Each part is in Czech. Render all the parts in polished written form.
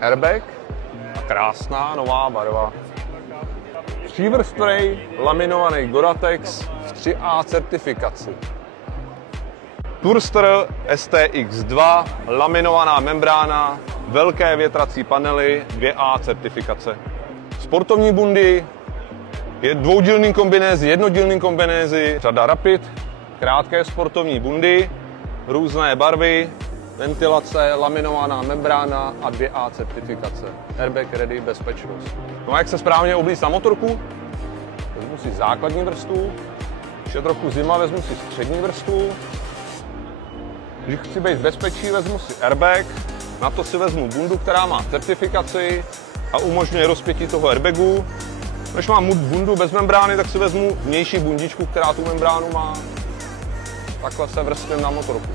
airbag a krásná nová barva. Přívrstvej laminovaný Gore-Tex v 3A certifikaci. Tourster STX2, laminovaná membrána, velké větrací panely, 2A certifikace. Sportovní bundy, je dvoudílný kombinézy, jednodílný kombinézy, řada Rapid, krátké sportovní bundy, různé barvy, ventilace, laminovaná membrána a 2A certifikace. Airbag ready, bezpečnost. No a jak se správně oblíct na motorku? Vezmu si základní vrstvu, když je trochu zima, vezmu si střední vrstvu. Když chci být v bezpečí, vezmu si airbag, na to si vezmu bundu, která má certifikaci a umožňuje rozpětí toho airbagu. Když mám bundu bez membrány, tak si vezmu vnější bundičku, která tu membránu má. Takhle se vrstvím na motorku.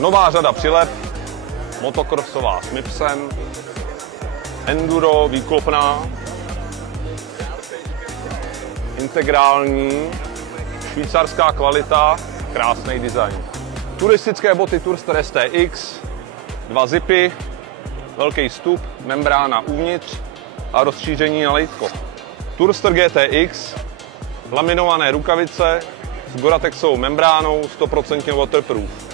Nová řada přilep, motocrossová s MIPSem, enduro výklopná, integrální, švýcarská kvalita, krásný design. Turistické boty Tourster STX, 2 zipy, velký vstup, membrána uvnitř a rozšíření na lejtko. Tourster GTX, laminované rukavice s Gore-Texovou membránou, 100% waterproof.